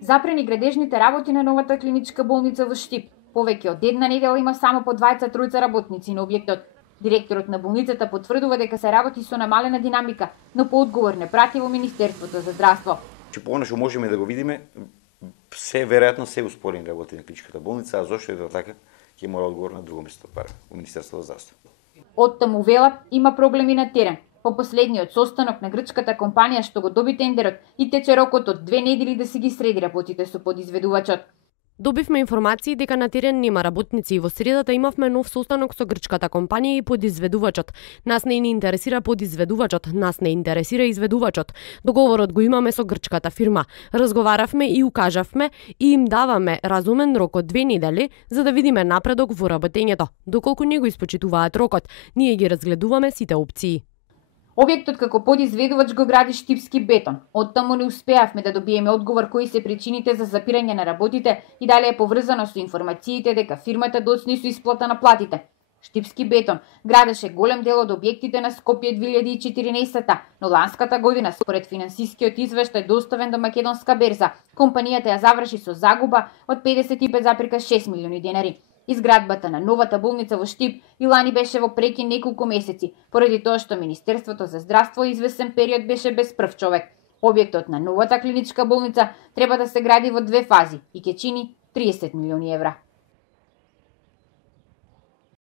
Запрени градежните работи на новата клиничка болница во Штип. Повеќе од една недела има само по 2-3 работници на објектот. Директорот на болницата потврдува дека се работи со намалена динамика, но по одговор не прати во Министерството за здравство. Понешто можеме да го видиме, се веројатно се успорени работи на клиничката болница, а зошто е така, ќе мора одговор на друго место пара, во Министерството за здравство. Оттаму велат има проблеми на терен. По последниот состанок на грчката компанија што го доби тендерот и тече рокот од 2 недели да си ги среди работите со подизведувачот. Добивме информации дека на терен нема работници и во средата имавме нов состанок со грчката компанија и подизведувачот. Нас не ни интересира подизведувачот, нас не интересира изведувачот. Договорот го имаме со грчката фирма. Разговаравме и укажавме и им даваме разумен рок од 2 недели за да видиме напредок во работењето. Доколку не го испочитуваат рокот, ние ги разгледуваме сите опции. Објектот како подизведувач го гради Штипски бетон. Оттаму не успеавме да добиеме одговор кои се причините за запирање на работите и дали е поврзано со информациите дека фирмата доцни со исплата на платите. Штипски бетон градеше голем дел од објектите на Скопје 2014, но ланската година според финансискиот извештај доставен до Македонска берза, компанијата ја заврши со загуба од 55,6 милиони денари. Изградбата на новата болница во Штип и лани беше во прекин неколку месеци, поради тоа што Министерството за здравство извесен период беше без прв човек. Објектот на новата клиничка болница треба да се гради во 2 фази и ќе чини 30 милиони евра.